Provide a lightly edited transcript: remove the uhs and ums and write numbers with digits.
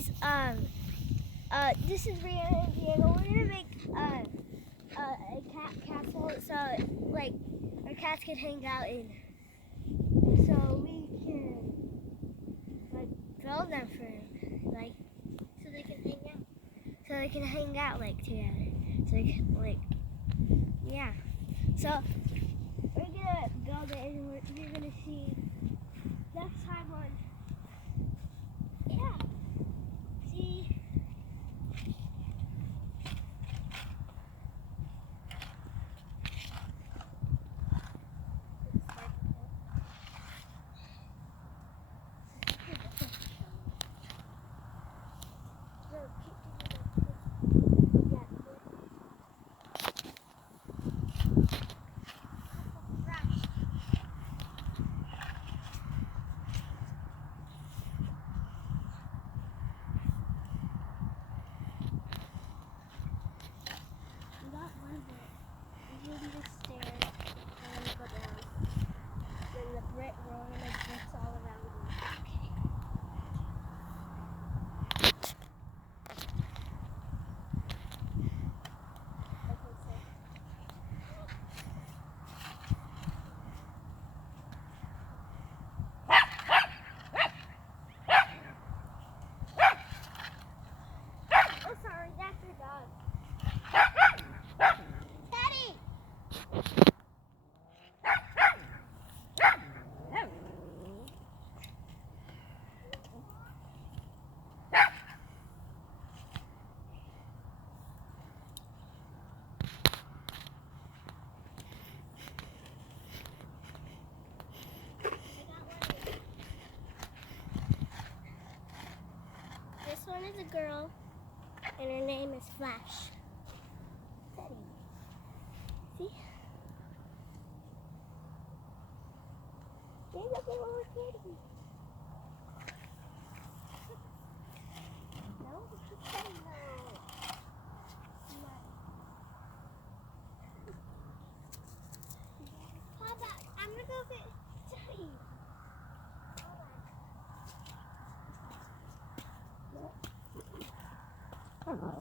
guys, this is Brianna and Diego. We're gonna make a cat castle so like our cats can hang out in. So we can like build them for them, like so they can hang out. So they can hang out like together. So they can like yeah. So we're gonna build it and you're gonna see next time on see. This one is a girl, and her name is Flash. See? There's a little kitty. No, it's a no. Papa, I'm gonna go get Daddy. Hello.